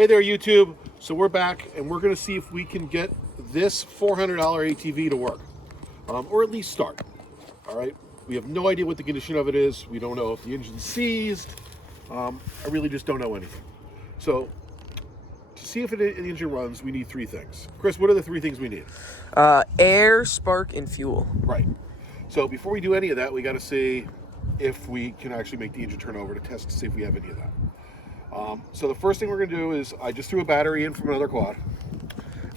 Hey there, YouTube. So we're back, and we're going to see if we can get this $400 ATV to work, or at least start. All right. We have no idea what the condition of it is. We don't know if the engine's seized. I really just don't know anything. So to see if the engine runs, we need three things. Chris, what are the three things we need? Air, spark, and fuel. Right. So before we do any of that, we got to see if we can actually make the engine turn over to test to see if we have any of that. So the first thing we're going to do is I just threw a battery in from another quad,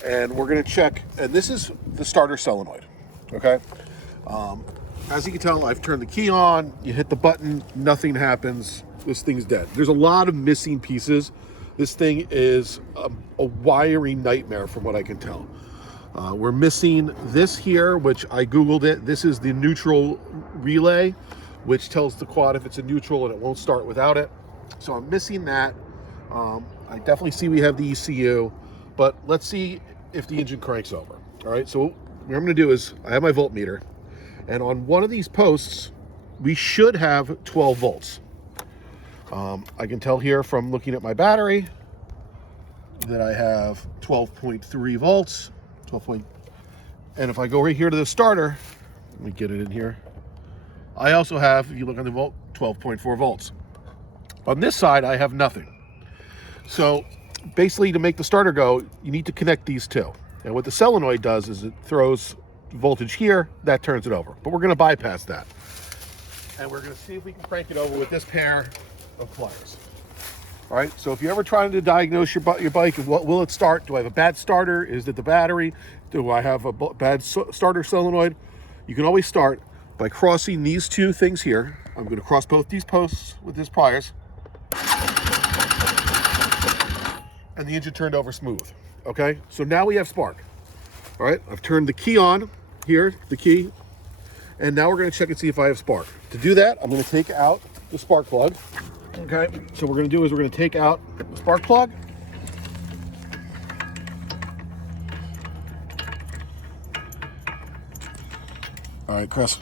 and we're going to check, and this is the starter solenoid, okay? As you can tell, I've turned the key on, you hit the button, nothing happens, this thing's dead. There's a lot of missing pieces. This thing is a wiring nightmare from what I can tell. We're missing this here, which I Googled it. This is the neutral relay, which tells the quad if it's a neutral and it won't start without it. So I'm missing that. I definitely see we have the ECU, but let's see if the engine cranks over. All right, so what I'm gonna do is I have my voltmeter, and on one of these posts, we should have 12 volts. I can tell here from looking at my battery that I have 12.3 volts, and if I go right here to the starter, let me get it in here, I also have, if you look on the volt, 12.4 volts. On this side, I have nothing. So basically, to make the starter go, you need to connect these two. And what the solenoid does is it throws voltage here, that turns it over. But we're gonna bypass that. And we're gonna see if we can crank it over with this pair of pliers. All right, so if you're ever trying to diagnose your bike and what will it start? Do I have a bad starter? Is it the battery? Do I have a bad starter solenoid? You can always start by crossing these two things here. I'm gonna cross both these posts with these pliers. And the engine turned over smooth, okay? So now we have spark. All right, I've turned the key on here, the key, and now we're gonna check and see if I have spark. To do that, I'm gonna take out the spark plug, okay? So what we're gonna do is we're gonna take out the spark plug. All right, Chris.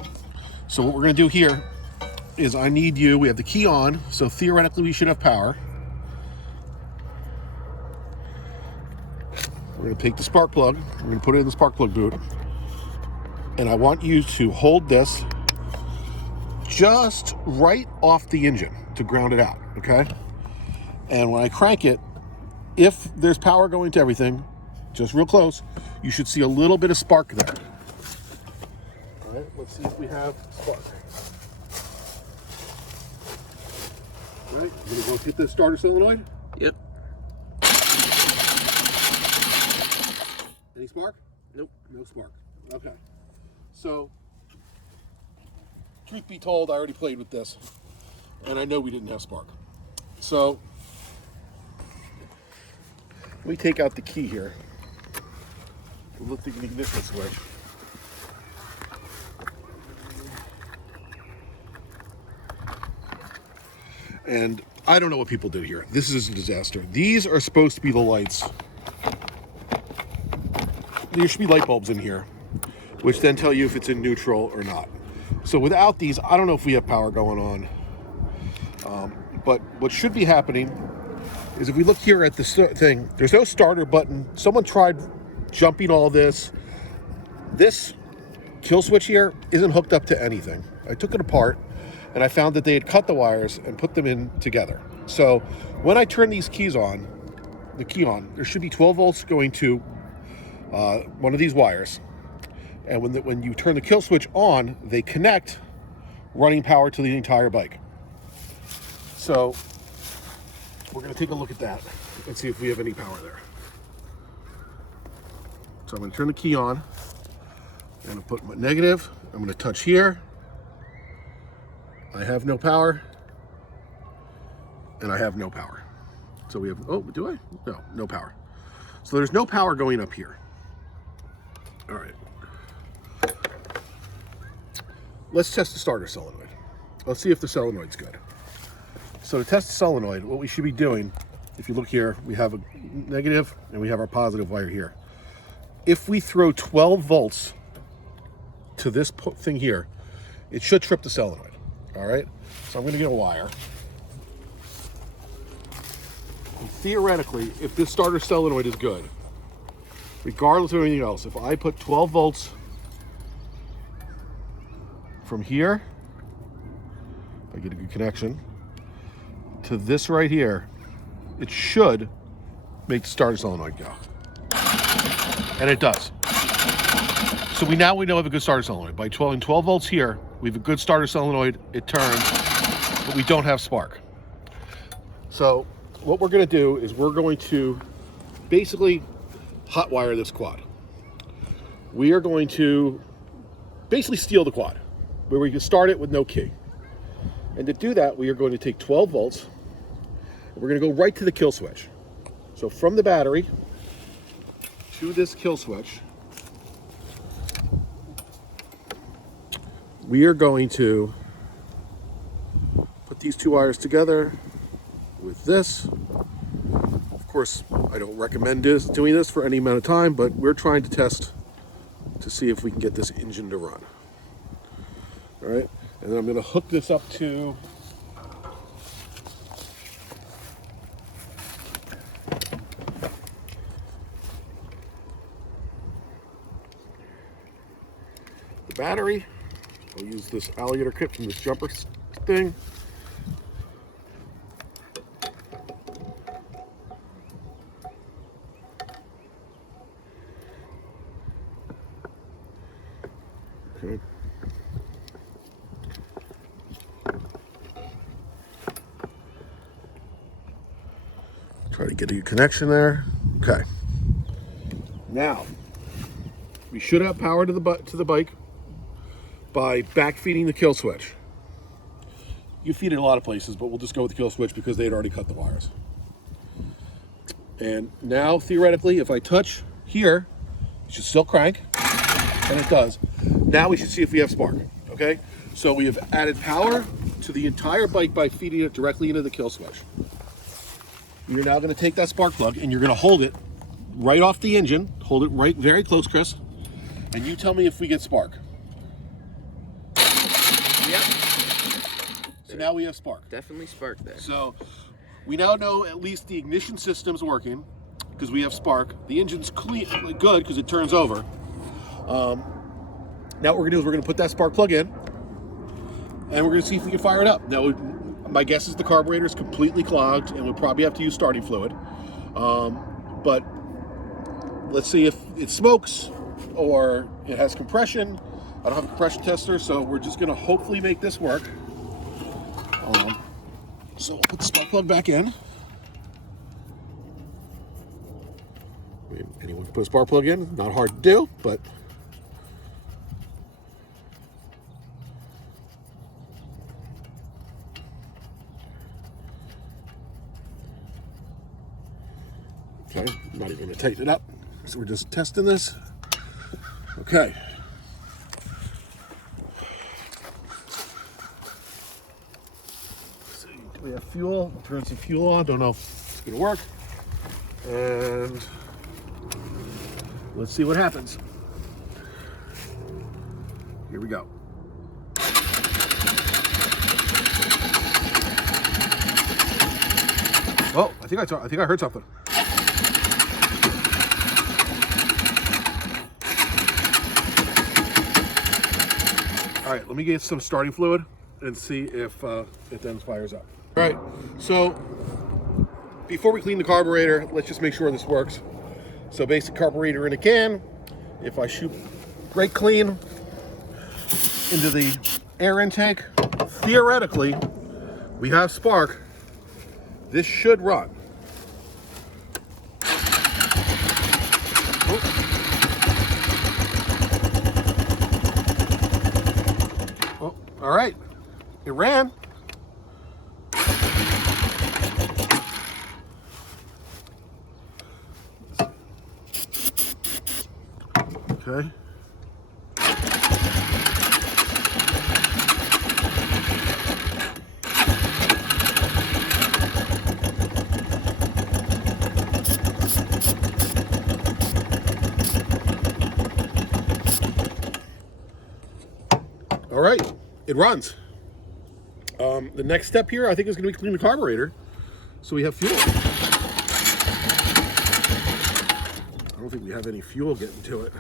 So what we're gonna do here is I need you, we have the key on, so theoretically we should have power. We're gonna take the spark plug, we're gonna put it in the spark plug boot, and I want you to hold this just right off the engine to ground it out, okay? And when I crank it, if there's power going to everything, just real close, you should see a little bit of spark there. All right, let's see if we have spark. All right, I'm gonna go hit the starter solenoid. Yep. Any spark? Nope. No spark. Okay. So, truth be told, I already played with this, and I know we didn't have spark. So, let me take out the key here. We'll lift the ignition switch. And I don't know what people do here. This is a disaster. These are supposed to be the lights. There should be light bulbs in here, which then tell you if it's in neutral or not. So without these, I don't know if we have power going on. But what should be happening is if we look here at the thing, there's no starter button. Someone tried jumping all this. This kill switch here isn't hooked up to anything. I took it apart and I found that they had cut the wires and put them in together. So when I turn these keys on, the key on, there should be 12 volts going to one of these wires. And when you turn the kill switch on, they connect, running power to the entire bike. So we're gonna take a look at that and see if we have any power there. So I'm gonna turn the key on, and I'll put my negative, I'm gonna touch here. I have no power, and I have no power. So we have, oh, do I? No, no power. So there's no power going up here. All right. Let's test the starter solenoid. Let's see if the solenoid's good. So to test the solenoid, what we should be doing, if you look here, we have a negative and we have our positive wire here. If we throw 12 volts to this thing here, it should trip the solenoid. All right, so I'm gonna get a wire. And theoretically, if this starter solenoid is good, regardless of anything else, if I put 12 volts from here, if I get a good connection, to this right here, it should make the starter solenoid go. And it does. So we know we have a good starter solenoid. By 12 volts here, we have a good starter solenoid, it turns, but we don't have spark. So what we're gonna do is we're going to basically hot wire this quad. We are going to basically steal the quad, where we can start it with no key. And to do that, we are going to take 12 volts, and we're gonna go right to the kill switch. So from the battery to this kill switch, we are going to put these two wires together with this. Of course, I don't recommend doing this for any amount of time, but we're trying to test to see if we can get this engine to run. All right, and then I'm going to hook this up to the battery. I'll use this alligator clip from this jumper thing. Okay. Try to get a connection there. Okay. Now, we should have power to the bike by backfeeding the kill switch. You feed it a lot of places, but we'll just go with the kill switch because they had already cut the wires. And now, theoretically, if I touch here, it should still crank, and it does. Now we should see if we have spark, okay? So we have added power to the entire bike by feeding it directly into the kill switch. You're now gonna take that spark plug and you're gonna hold it right off the engine, hold it right very close, Chris, and you tell me if we get spark. Yep. So now we have spark. Definitely spark there. So we now know at least the ignition system's working because we have spark. The engine's clean, good because it turns over. Now what we're gonna do is we're gonna put that spark plug in and we're gonna see if we can fire it up. Now, my guess is the carburetor is completely clogged and we'll probably have to use starting fluid. But let's see if it smokes or it has compression. I don't have a compression tester, so we're just gonna hopefully make this work. So we'll put the spark plug back in. I mean, anyone can put a spark plug in, not hard to do, but okay, I'm not even gonna tighten it up. So we're just testing this. Okay. So we have fuel. I'll turn some fuel on. Don't know if it's gonna work. And let's see what happens. Here we go. Oh, I think I heard something. All right, let me get some starting fluid and see if it then fires up. All right, so before we clean the carburetor, let's just make sure this works. So basic carburetor in a can. If I shoot brake clean into the air intake, theoretically, we have spark. This should run. Oh, all right, it ran. Okay. All right, it runs. The next step here, I think, is going to be clean the carburetor, so we have fuel. don't think we have any fuel getting to it.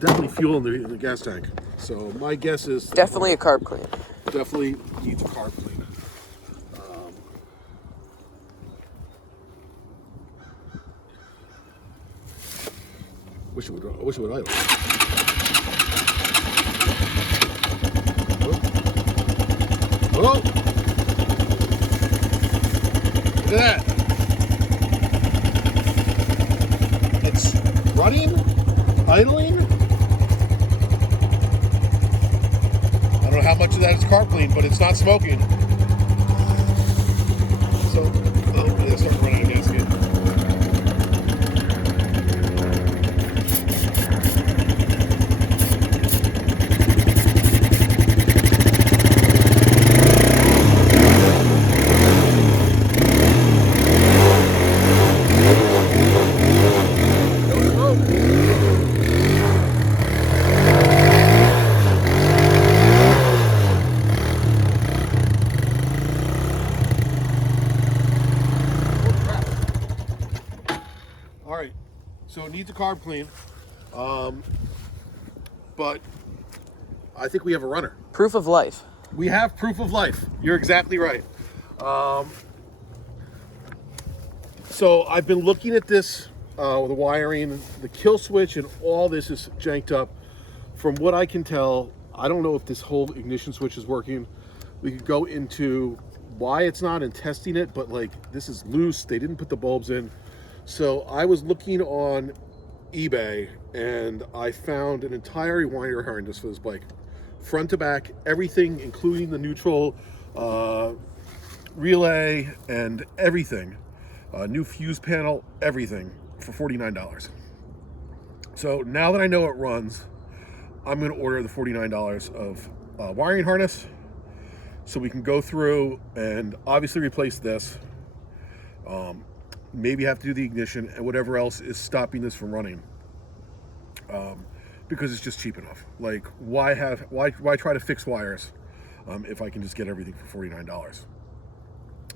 Definitely fuel in the gas tank. So my guess is Definitely a carb clean. definitely needs a carb clean. Wish it would idle. Oh! Look at that. It's running, idling. I don't know how much of that is carb clean, but it's not smoking. So, oh, yeah, it's starting to run out of gas again. Alright, so it needs a carb clean, but I think we have a runner. Proof of life. We have proof of life. You're exactly right. So I've been looking at this, the wiring, the kill switch, and all this is janked up. From what I can tell, I don't know if this whole ignition switch is working. We could go into why it's not and testing it, but like this is loose. They didn't put the bulbs in. So I was looking on eBay and I found an entire wiring harness for this bike. Front to back, everything, including the neutral relay and everything. New fuse panel, everything for $49. So now that I know it runs, I'm going to order the $49 of wiring harness so we can go through and obviously replace this. Maybe have to do the ignition and whatever else is stopping this from running, because it's just cheap enough. Like, why try to fix wires if I can just get everything for $49?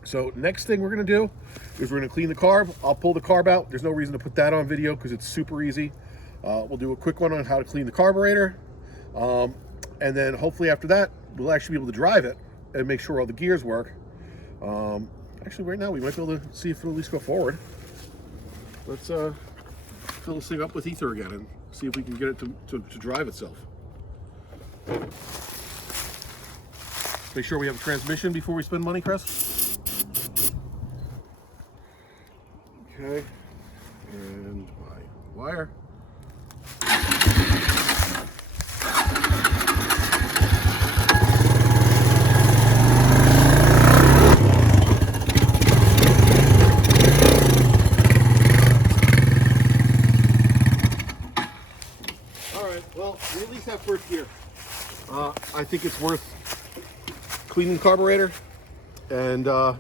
So next thing we're gonna do is we're gonna clean the carb. I'll pull the carb out. There's no reason to put that on video because it's super easy. We'll do a quick one on how to clean the carburetor, and then hopefully after that we'll actually be able to drive it and make sure all the gears work. Actually, right now we might be able to see if it'll at least go forward. Let's fill this thing up with ether again and see if we can get it to drive itself. Make sure we have a transmission before we spend money, Chris. Okay, and my wire. Well, we at least have first gear. I think it's worth cleaning the carburetor, and I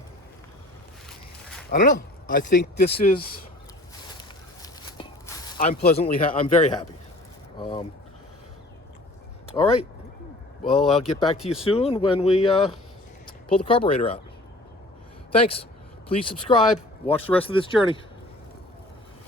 don't know. I think this is. I'm very happy. All right. Well, I'll get back to you soon when we pull the carburetor out. Thanks. Please subscribe. Watch the rest of this journey.